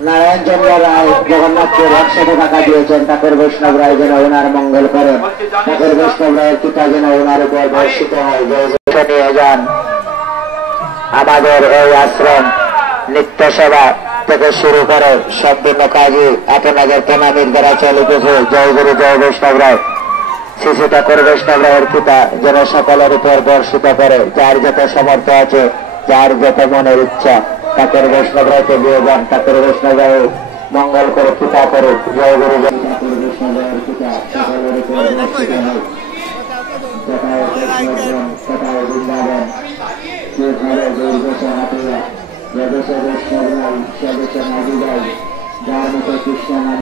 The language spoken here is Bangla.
नारायण चंद्र राय जगन्नाथ के 100 टाका दिए ठाकुर वैष्णव राय जेन ओनार मंगल करें ठाकुर वैष्णव राय टीका जेन ओनार ऊपर बर्षित है आश्रम नित्य सेवा থেকে শুরু করে সম্পূর্ণ কাজে আপনাদের প্রণামের দ্বারা চলিতেছে। জয় গুরু জয় বৈষ্ণব রায়। শ্রী ঠাকুর বৈষ্ণব রায়ের কৃপা যেন সকলের উপর বর্ষিত করে, যার যত সমর্থ আছে, যার যত মনের ইচ্ছা ঠাকুর বৈষ্ণব রায়কে দিয়ে যান। ঠাকুর বৈষ্ণব রায় মঙ্গল করে কৃপা করে। জয় গুরু জয় ঠাকুর বৈষ্ণব রায়ের কৃপা সকলের উপর বর্ষিত হয়। কোথাও বৃন্দাবন যার মতো আমাদের